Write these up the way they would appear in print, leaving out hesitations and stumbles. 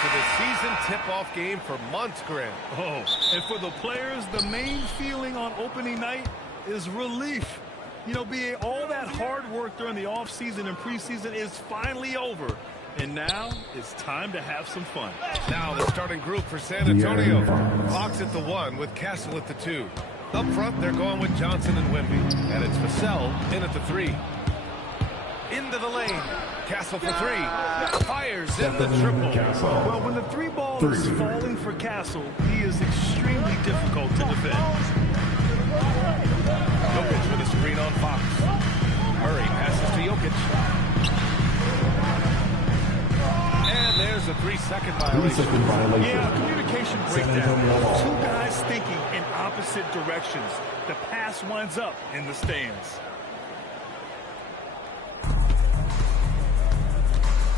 to the season tip-off game for months, Grant. Oh, and for the players, the main feeling on opening night is relief. You know, being all that hard work during the offseason and preseason is finally over. And now it's time to have some fun. Now the starting group for San Antonio. Fox at the 1 with Castle at the 2. Up front, they're going with Johnson and Wemby. And it's Vassell in at the 3. Into the lane. Castle for 3. Fires in the triple. Well, when the 3 ball is falling for Castle, he is extremely difficult to defend. Jokic with a screen on Fox. Murray passes to Jokic. And there's a 3-second violation. Yeah, communication breakdown. 2 guys thinking in opposite directions. The pass winds up in the stands.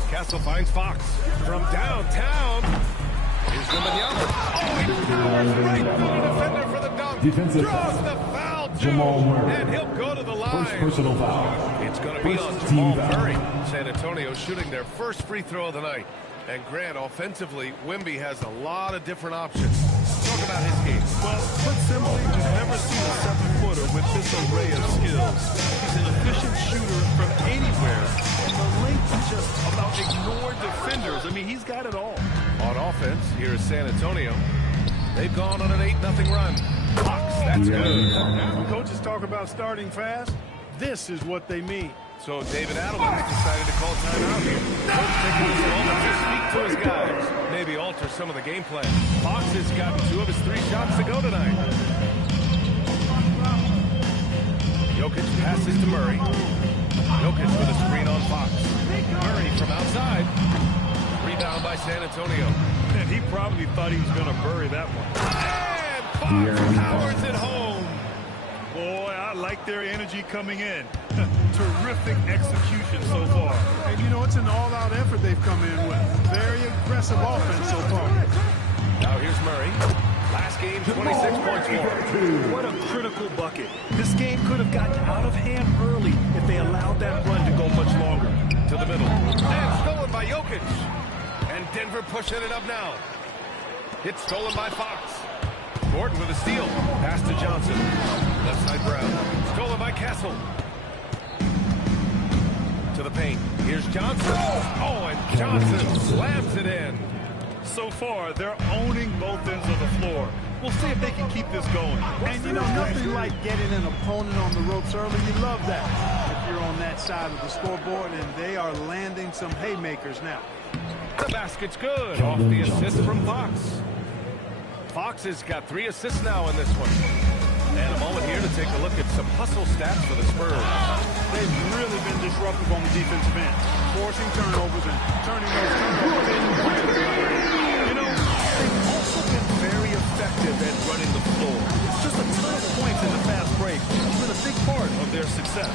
Castle finds Fox from downtown. Here's Wembanyama. Oh, he powers right through the defender for the dunk. Draws the foul, too. And he'll go to the line. First personal foul. It's going to be on Jamal Murray. San Antonio shooting their first free throw of the night. And Grant, offensively, Wemby has a lot of different options. Talk about his game. Well, put simply, we've never seen a 7-footer with this array of skills. He's an efficient shooter from anywhere. And the length is just about ignored defenders. I mean, he's got it all. On offense, here is San Antonio. They've gone on an 8-0 run. Fox, that's good. When coaches talk about starting fast, this is what they mean. So David Adelman's decided to call timeout here. Coach taking this moment to speak to his guys. Maybe alter some of the game plan. Fox has gotten 2 of his 3 shots to go tonight. Jokic passes to Murray. Jokic with a screen on Fox. Murray from outside. Rebound by San Antonio. And he probably thought he was going to bury that one. And Fox powers it home. Boy, I like their energy coming in. Terrific execution so far. And you know, it's an all-out effort they've come in with. Very aggressive offense so far. Now here's Murray. Last game, 26 points more. What a critical bucket. This game could have gotten out of hand early if they allowed that run to go much longer. To the middle. And stolen by Jokic. And Denver pushing it up now. It's stolen by Fox. Gordon with a steal. Pass to Johnson. Left side Brown. Stolen by Castle. To the paint. Here's Johnson. Oh, and Johnson slams it in. So far, they're owning both ends of the floor. We'll see if they can keep this going. And you know, nothing like getting an opponent on the ropes early. You love that if you're on that side of the scoreboard, and they are landing some haymakers now. The basket's good. Off the assist from Fox. Fox has got 3 assists now in this one. And a moment here to take a look at some hustle stats for the Spurs. They've really been disruptive on the defensive end, forcing turnovers and turning those turnovers into points. You know, they've also been very effective at running the floor. Just a ton of points in the fast break. It's been a big part of their success.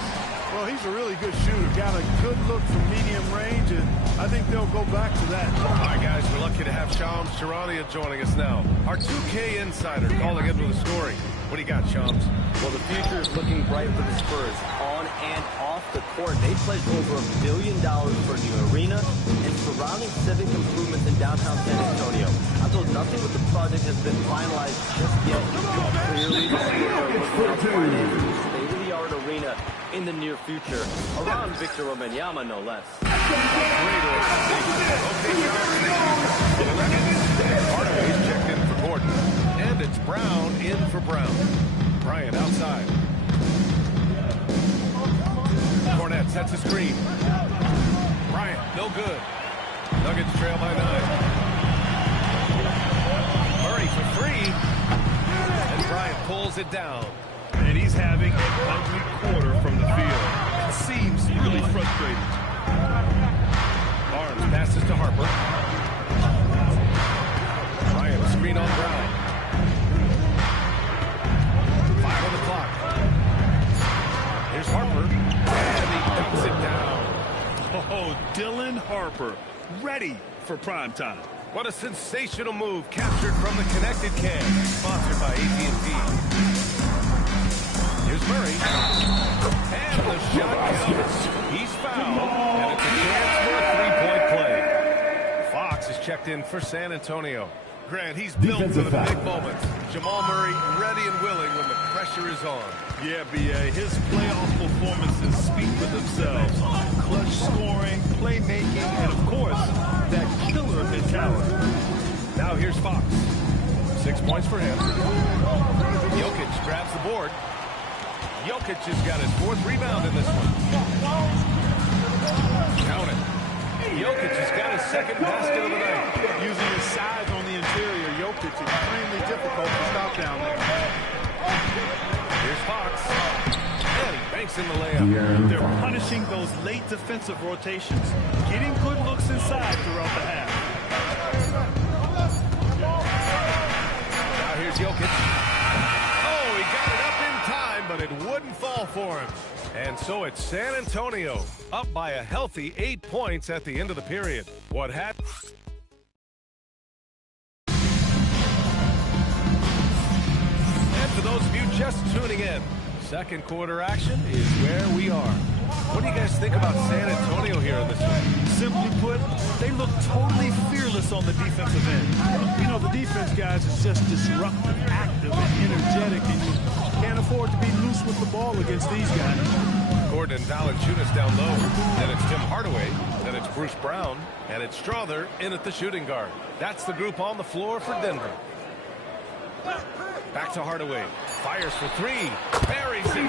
Well, he's a really good shooter. Got a good look from medium range, and I think they'll go back to that. All right, guys, we're lucky to have Shams Charania joining us now. Our 2K insider calling in with a story. What do you got, Shams? Well, the future is looking bright for the Spurs. On and off the court, they pledged over $1 billion for a new arena and surrounding civic improvements in downtown San Antonio. Although nothing with the project has been finalized just yet, clearly the Spurs are financing a state-of-the-art arena in the near future, around Victor Wembanyama, no less. Great organization. Okay, Hardaway's checked in for Gordon. And it's Brown in for Brown. Bryant outside. Cornette sets a screen. Bryant, no good. Nuggets trail by 9. Murray for 3. And Bryant pulls it down. And he's having an ugly quarter from the field. It seems really frustrating. Barnes passes to Harper. Bryant screen on Brown. 5 on the clock. Here's Harper. And he dumps it down. Oh, Dylan Harper, ready for prime time. What a sensational move captured from the connected cam. Sponsored by AT&T. Here's Murray. And the shot counts. He's fouled. And it's a chance for a 3-point play. Fox is checked in for San Antonio. Grant, he's built for the big moments. Jamal Murray ready and willing when the pressure is on. Yeah, B.A. His playoff performances speak for themselves. Clutch scoring, playmaking, and, of course, that killer mentality. Now here's Fox. 6 points for him. Jokic grabs the board. Jokic has got his 4th rebound in this one. Count it. Jokic has got his 2nd basket of the night. Using his size on the interior, Jokic extremely difficult to stop down there. Here's Fox. And he banks in the layup. They're punishing those late defensive rotations, getting good looks inside throughout the half. Now here's Jokic. Oh, he got it up in time, but it wouldn't fall for him. And so it's San Antonio up by a healthy 8 points at the end of the period. What happened? And for those of you just tuning in, second quarter action is where we are. What do you guys think about San Antonio here in this one? Simply put, they look totally fearless on the defensive end. You know, the defense, guys, is just disruptive, active, and energetic, and you can't afford to be loose with the ball against these guys. Gordon and Valanciunas down low. Then it's Tim Hardaway. Then it's Bruce Brown. And it's Strother in at the shooting guard. That's the group on the floor for Denver. Back to Hardaway. Fires for 3. Buries it from 3.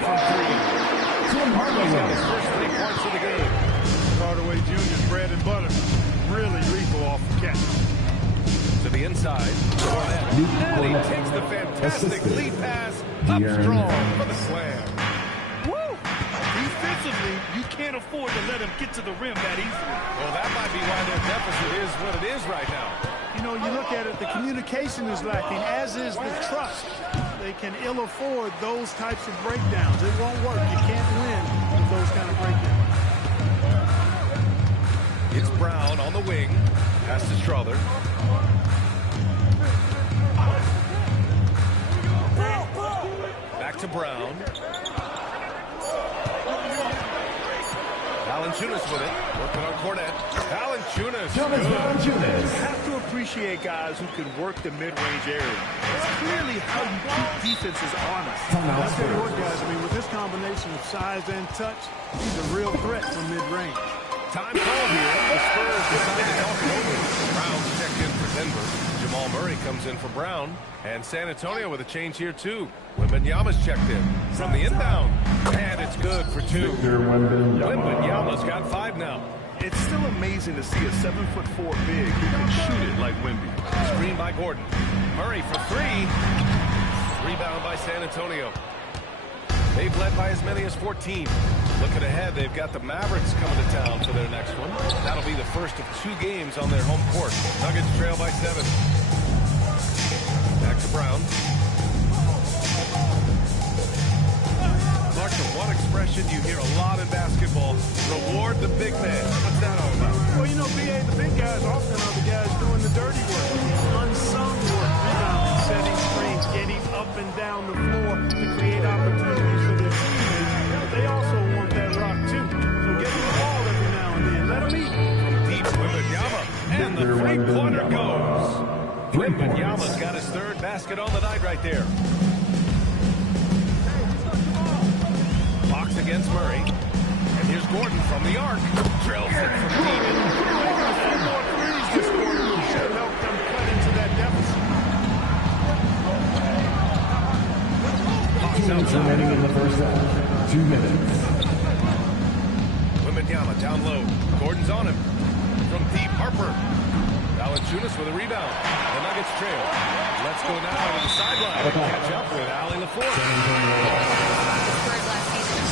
Tim Hardaway's got his first 3 points of the game. Hardaway Jr.'s bread and butter. Really lethal off the catch. To the inside. And he takes the fantastic lead pass. Up strong for the slam. Woo! Defensively, you can't afford to let him get to the rim that easily. Well, that might be why their deficit is what it is right now. You know, you look at it, the communication is lacking, as is the trust. They can ill afford those types of breakdowns. It won't work. You can't win with those kind of breakdowns. It's Brown on the wing. Pass to Strother. Back to Brown. Valanciunas with it. Working on Cornet. Valanciunas. You have to appreciate guys who can work the mid-range area. It's clearly how you keep defenses honest. I'll tell you what, guys, I mean, with this combination of size and touch, he's a real threat from mid-range. Time call here. The Spurs decide to talk it over. Brown's checked in for Denver. Jamal Murray comes in for Brown. And San Antonio with a change here, too. Wembanyama's checked in from the inbound. And it's good for 2. Wembanyama's got 5 now. It's still amazing to see a 7'4" big who can shoot it like Wemby. Screen by Gordon. Murray for 3. Rebound by San Antonio. They've led by as many as 14. Looking ahead, they've got the Mavericks coming to town for their next one. That'll be the first of 2 games on their home court. Nuggets trail by 7. Back to Brown. Mark, the one expression you hear a lot in basketball, reward the big man. What's that all about? Well, you know, B.A., the big guys often are the guys doing the dirty work, unsung work, rebounding, setting screens, getting up and down the floor to create opportunities for their teammates. They also want that rock, too. So get them the ball every now and then. Let them eat. Deep Wembanyama. And the three-pointer goes. Wembanyama's got his 3rd basket on the night right there. Fox against Murray. And here's Gordon from the arc. Drills it from deep. More threes this quarter should help them cut into that deficit. Fox remaining in the first half. 2 minutes. Wembanyama down low. Gordon's on him. From deep, Harper. Valanciunas with a rebound. The Nuggets trail. Let's go now to the sideline and catch up with Allie LaForce.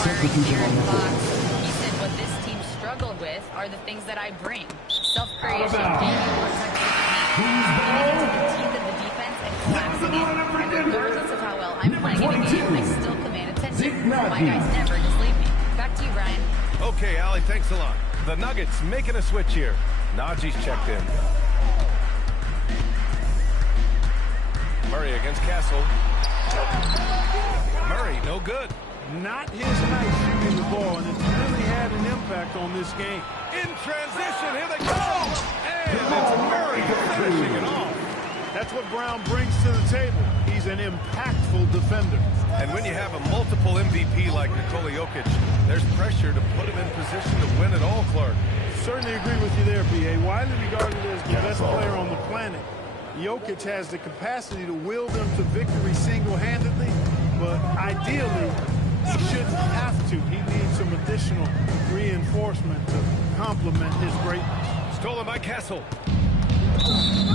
Here in Fox, he said what this team struggled with are the things that I bring. Self-creation, gaining more touches, getting into the teeth of the defense and collapsing it. And regardless of how well I'm playing in a game, I still command attention. My guys never just leave me. Back to you, Brian. Okay, Allie, thanks a lot. The Nuggets making a switch here. Najee's checked in. Murray against Castle. Murray, no good. Not his night shooting the ball, and it's really had an impact on this game. In transition, here they go. And it's Murray finishing it off. That's what Brown brings to the table. He's an impactful defender. And when you have a multiple MVP like Nikola Jokic, there's pressure to put him in position to win it all, Clark. Certainly agree with you there, B.A. Widely regarded as the best player on the planet, Jokic has the capacity to will them to victory single-handedly, but ideally, he shouldn't have to. He needs some additional reinforcement to complement his greatness. Stolen by Castle.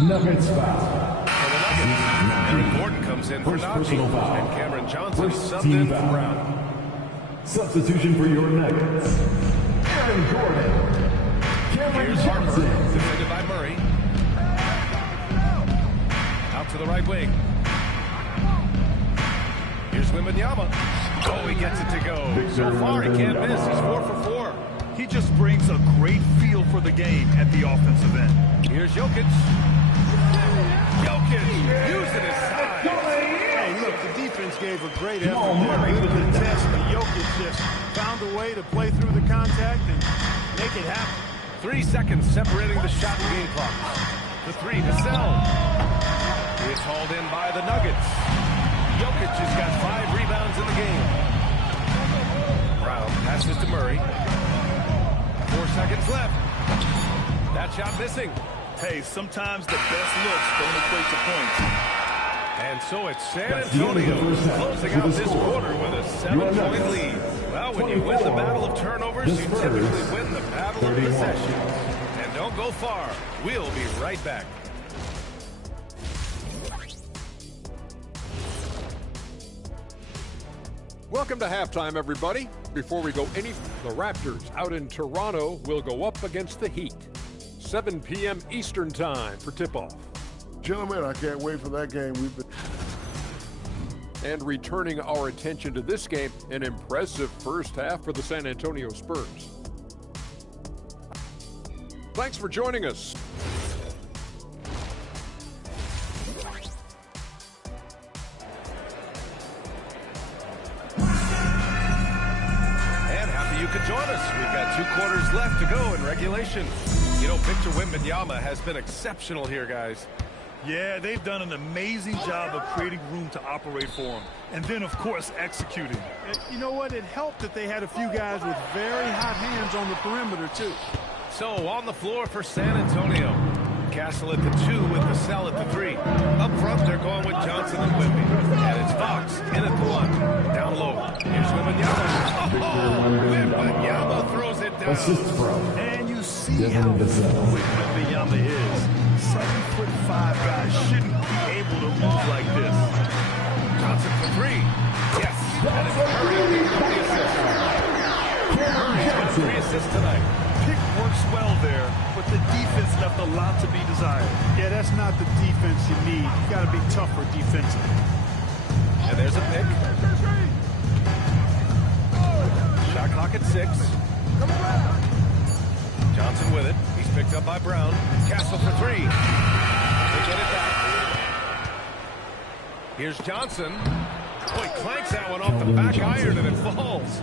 Nuggets foul. And Gordon comes in for Najee. And Cameron Johnson subbed in for Brown. Substitution for your Nuggets. Aaron Gordon. Cameron Here's Harper, Johnson. defended by Murray. Out to the right wing. Here's Wembanyama. Oh, he gets it to go. So far, he can't miss. He's 4 for 4. He just brings a great feel for the game at the offensive end. Here's Jokic. Jokic using his size. Hey, look, the defense gave a great effort there. Good contest, but Jokic just found a way to play through the contact and make it happen. 3 seconds separating the shot and game clock. The three to Sell. It's hauled in by the Nuggets. Jokic has got 5 rebounds in the game. Brown passes to Murray. 4 seconds left. That shot missing. Hey, sometimes the best looks don't equate to points. And so it's San Antonio closing out this quarter with a 7-point lead. Well, when you win the battle of turnovers, you typically win the battle of possessions. And don't go far. We'll be right back. Welcome to halftime, everybody. Before we go the Raptors out in Toronto will go up against the Heat. 7 p.m. Eastern time for tip-off. Gentlemen, I can't wait for that game. And returning our attention to this game, an impressive first half for the San Antonio Spurs. Thanks for joining us. You could join us. We've got 2 quarters left to go in regulation. You know, Victor Wembanyama has been exceptional here, guys. Yeah, they've done an amazing job of creating room to operate for him. And then, of course, executing. You know what? It helped that they had a few guys with very hot hands on the perimeter, too. So, on the floor for San Antonio. Castle at the 2 with the Sell at the 3. Up front, they're going with Johnson and Whitby. And it's Fox in at the 1. Down low. Here's Wembanyama. Wembanyama throws it down. Assist pro. And you see how fluid Wembanyama is. 7'5" guys shouldn't be able to move like this. Johnson for 3. Yes. That is Curry with the assist. Curry's got 3 assists tonight. Pick works well there, but the defense left a lot to be desired. Yeah, that's not the defense you need. You got to be tougher defensively. And there's a pick. Shot clock at 6. Johnson with it. He's picked up by Brown. Castle for 3. They get it back. Here's Johnson. Boy, clanks that one off the back iron and it falls.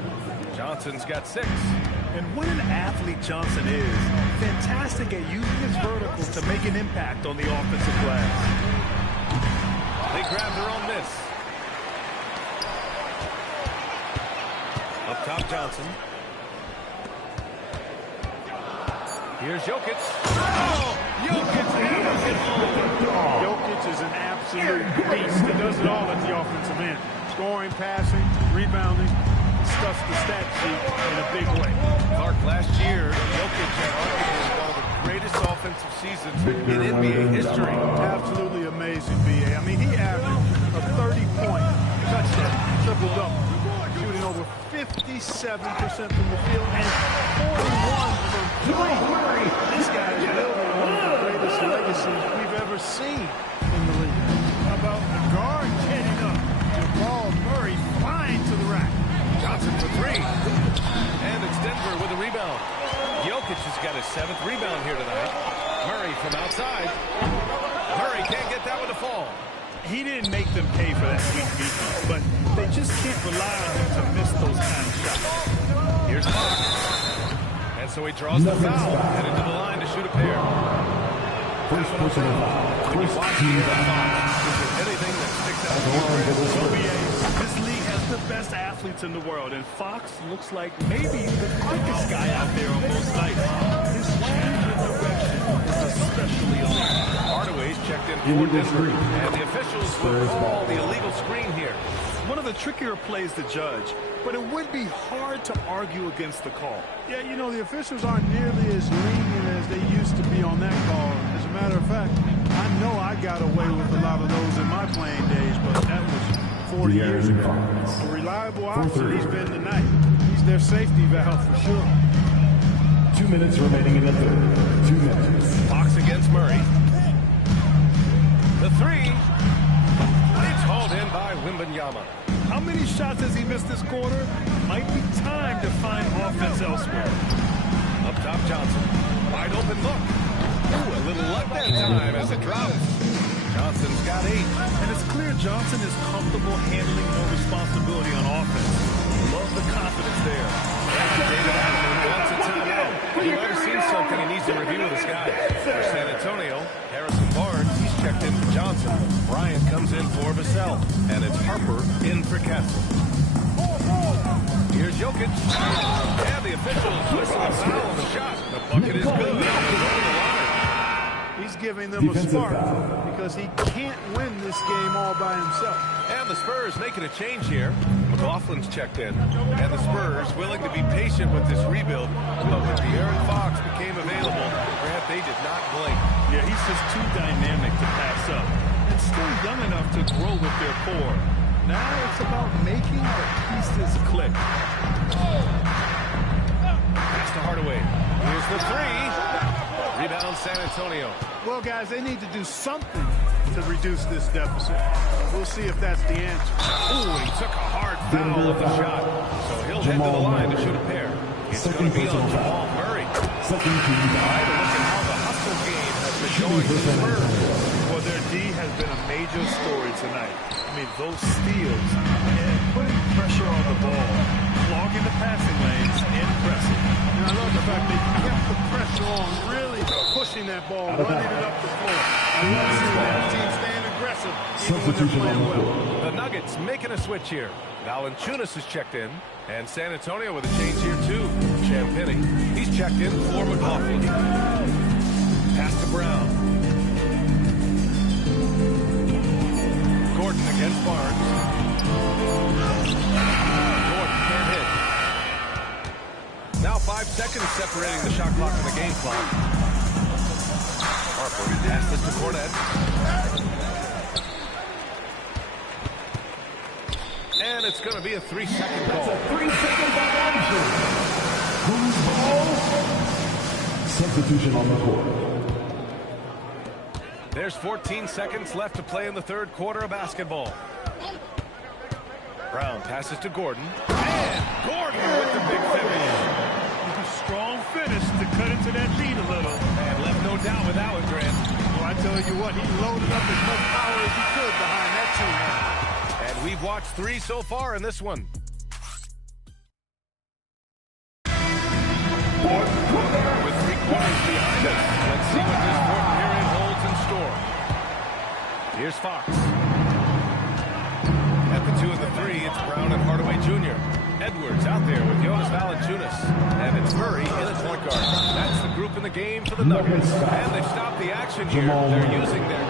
Johnson's got 6. And what an athlete Johnson is. Fantastic at using his verticals to make an impact on the offensive glass. They grab their own miss. Up top, Johnson. Here's Jokic. Oh, Jokic hammers it home. Jokic is an absolute beast. He does it all at the offensive end. Scoring, passing, rebounding, stuffs the stat sheet in a big way. Clark, last year, Jokic had arguably one of the greatest offensive seasons in NBA history. Absolutely amazing, B.A. I mean, he averaged a 30-point touchdown, triple-double, shooting over 57% from the field and 41 from 3. This guy is building one of the greatest legacies we've ever seen in the league. How about the guard getting up? Jamal Murray flying to the rack. Johnson for 3. And it's Denver with a rebound. Jokic has got his 7th rebound here tonight. Murray from outside. Murray can't get that one to fall. He didn't make them pay for that weak defense, but they just can't rely on him to miss those kind of shots. Here's Fox. And And so he draws the foul, headed to the line to shoot a pair. First personal foul. First team foul. Is there anything that sticks out to you? This league has the best athletes in the world, and Fox looks like maybe the quickest guy out there on most nights. His change of direction is especially elite. Hardaway's checked in for Denver, and the officials will call the illegal screen here. One of the trickier plays to judge, but it would be hard to argue against the call. Yeah, you know, the officials aren't nearly as lenient as they used to be on that call. As a matter of fact, I know I got away with a lot of those in my playing days, but that was 40 years ago. A reliable option he's been tonight. He's their safety valve for sure. 2 minutes remaining in the third. 2 minutes. Fox against Murray. The three. It's hauled in by Wembanyama. How many shots has he missed this quarter? Might be time to find offense elsewhere. Up top, Johnson. Wide open look. Ooh, a little luck that time as it drops. Johnson's got 8. And it's clear Johnson is comfortable handling more responsibility on offense. Love the confidence there. David Allen wants a timeout. You might have seen something he needs to review with his guys. For San Antonio, Harrison Barnes, he's checked in for Johnson. Bryant comes in for Vassell. And it's Harper in for Kessel. Here's Jokic. And the officials whistle a foul on the shot. The bucket is good. He's giving them a spark because he can't win this game all by himself. And the Spurs making a change here. McLaughlin's checked in. And the Spurs willing to be patient with this rebuild. But when De'Aaron Fox became available, Grant, they did not blink. Yeah, he's just too dynamic to pass up. And still young enough to grow with their core. Now it's about making the pieces click. Pass to Hardaway. Here's the three. Rebound San Antonio. Well, guys, they need to do something to reduce this deficit. We'll see if that's the answer. Ooh, he took a hard foul of the shot. So he'll head to the line to shoot a pair. It's going to be on Jamal Murray. Second team All right, look at how the hustle game has been going for the Spurs. Well, their D has been a major story tonight. I mean, those steals and putting pressure on the ball, clogging the passing lanes, impressive. And I love the fact they kept the pressure on, really pushing that ball, running it up the floor. I love seeing that team staying aggressive even when they're playing well. The Nuggets making a switch here. Valanciunas is checked in. And San Antonio with a change here, too. Champagny. He's checked in for McLaughlin. Pass to Brown. Gordon against Barnes. Gordon can't hit. Now 5 seconds separating the shot clock and the game clock. Harper passes to Cornette. And it's going to be a 3-second call. That's a 3-second violation. Who's ball? Substitution on the court. There's 14 seconds left to play in the third quarter of basketball. Brown passes to Gordon. And Gordon with the big finish. Strong finish to cut into that lead a little. And left no doubt with that one, Grant. Well, I tell you what, he loaded up as much power as he could behind that two-man. And we've watched 3 so far in this one. With 3 quarters behind us, let's see what this fourth period holds in store. Here's Fox. At the 2 and the 3, it's Brown and Hardaway Jr. Edwards out there with Jonas Valanciunas. And it's Murray in at point guard. That's the group in the game for the Nuggets. And they've stopped the action here. They're using their...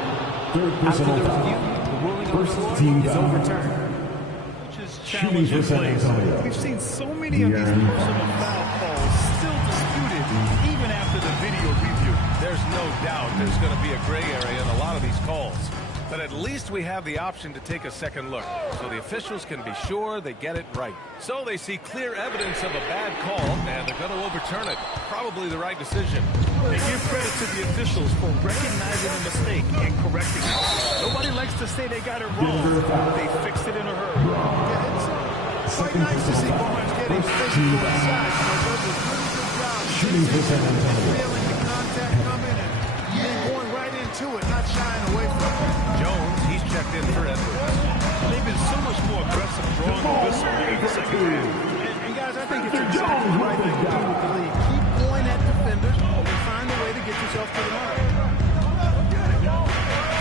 Third personal foul. First team is overturned. Which is Shooting for San Antonio. We've seen so many of these personal foul calls still disputed even after the video review. There's no doubt there's going to be a gray area in a lot of these calls. But at least we have the option to take a second look, so the officials can be sure they get it right. So they see clear evidence of a bad call, and they're going to overturn it. Probably the right decision. They give credit to the officials for recognizing a mistake and correcting it. Nobody likes to say they got it wrong. They fixed it in a hurry. Yeah, it's quite nice to see Barnes getting physical inside. You know, does a really good job Shooting for San Antonio. feeling the contact coming and going right into it, not shying away from it. Jones, he's checked in for Edwards. They've been so much more aggressive drawing the whistle in the second half. And guys, I think it's exactly the right thing to do with the league. Keep going get yourself to the line.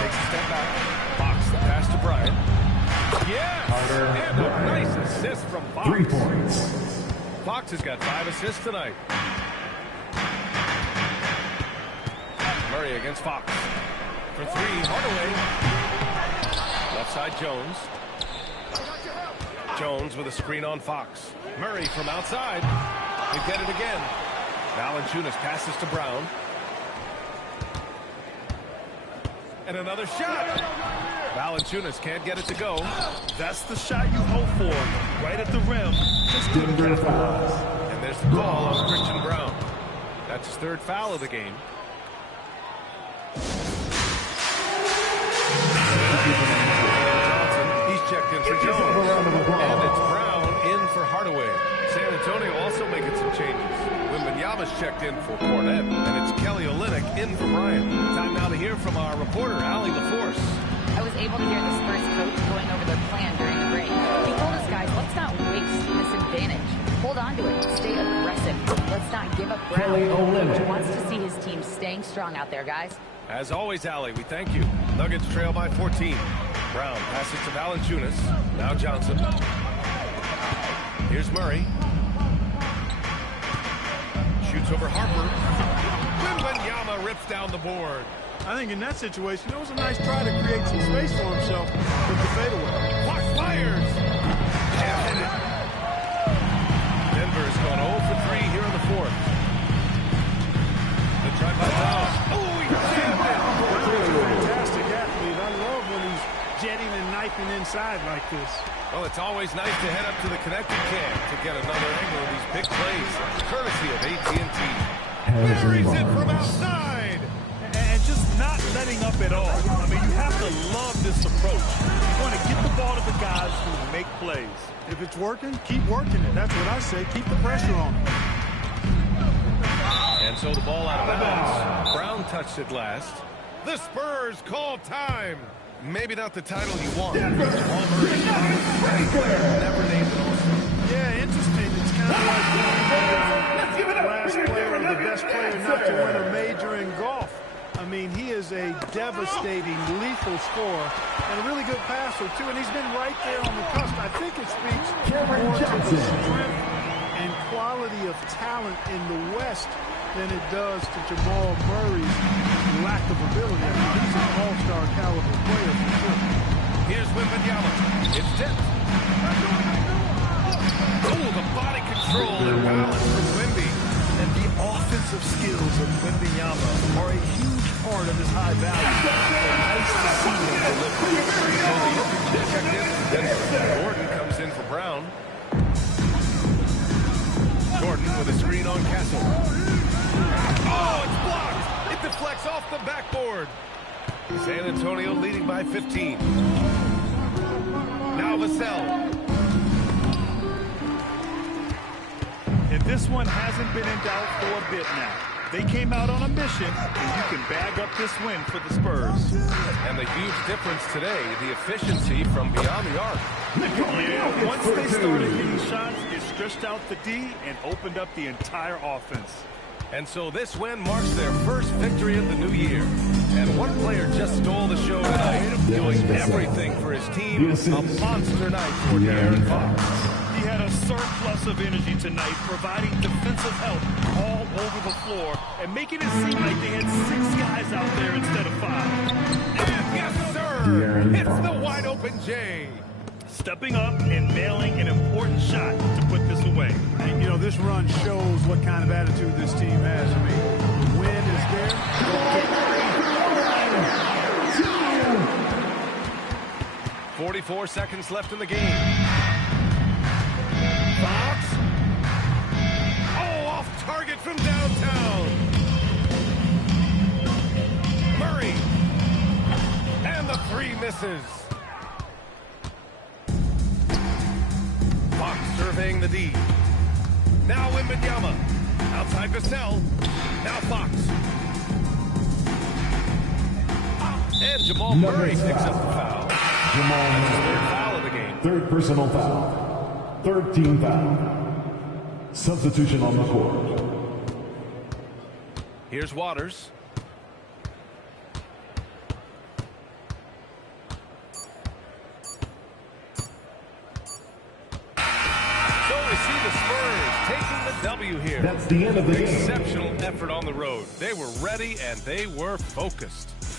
Takes a step back. Fox the pass to Bryant. Yes! And a nice assist from Fox. 3 points. Fox has got 5 assists tonight. Murray against Fox. For 3, Hardaway. Left side, Jones. Jones with a screen on Fox. Murray from outside. They get it again. Valanciunas passes to Brown. And another shot. Valanciunas can't get it to go. That's the shot you hope for. Right at the rim. Just couldn't capitalize. And there's the call on Christian Brown. That's his 3rd foul of the game. Johnson, he's checked in for Jones. And it's Brown in for Hardaway. San Antonio also making some changes. Wembanyama's checked in for Cornette, and it's Kelly Olynyk in for Bryant. Time now to hear from our reporter, Allie LaForce. I was able to hear the Spurs coach going over their plan during the break. He told us, guys, let's not waste this advantage. Hold on to it. Stay aggressive. Let's not give up ground. He wants to see his team staying strong out there, guys. As always, Allie, we thank you. Nuggets trail by 14. Brown passes to Valanciunas. Now Johnson. Here's Murray. Shoots over Harper. Wembanyama rips down the board. I think in that situation, it was a nice try to create some space for himself with the fadeaway. Fox fires. Can't hit it. Denver's gone 0 for 3 here in the 4th. The try by Brown. Oh, he jammed it. Fantastic athlete. I love when he's jetting and knifing inside like this. Well, it's always nice to head up to the connected cam to get another angle of these big plays, courtesy of AT&T. Buries it from outside. And just not letting up at all. I mean, you have to love this approach. You want to get the ball to the guys who make plays. If it's working, keep working it. That's what I say. Keep the pressure on him. And so the ball out of bounds. Brown touched it last. The Spurs call time. Maybe not the title you want. Never named Yeah, interesting. It's kind of like the last player or the best player not to win a major in golf. I mean, he is a devastating, lethal scorer and a really good passer, too. And he's been right there on the cusp. I think it speaks more to the strength and quality of talent in the West than it does to Jamal Murray's lack of ability. I mean, he's an all-star caliber player for sure. Here's Wembanyama. It's tipped. Oh, the body control and balance from Wemby. And the offensive skills of Wembanyama are a huge part of his high value. Nice to see him deliver. Gordon comes in for Brown. Gordon with a screen on Castle. Oh, it's blocked. It deflects off the backboard. San Antonio leading by 15. Now Vassell. And this one hasn't been in doubt for a bit now. They came out on a mission, and you can bag up this win for the Spurs. And the huge difference today, the efficiency from beyond the arc. Yeah, once they started hitting shots, it stretched out the D and opened up the entire offense. And so this win marks their first victory of the new year. And one player just stole the show tonight, doing everything for his team. A monster night for De'Aaron Fox. He had a surplus of energy tonight, providing defensive help all over the floor and making it seem like they had 6 guys out there instead of 5. And yes, sir, it's the wide open J. Stepping up and nailing an important shot to put this away. And, you know, this run shows what kind of attitude this team has. I mean, the win is there. Go get 44 seconds left in the game. Fox. Oh, off target from downtown. Murray. And the 3 misses. Fox surveying the D. Now Wembanyama. Outside Vassell. Now Fox. And Jamal Murray picks up the foul. That's his 3rd foul of the game. 3rd personal foul. 3rd team foul. Substitution on the court. Here's Waters. we see the Spurs taking the W here. That's the end of the game. Exceptional effort on the road. They were ready and they were focused.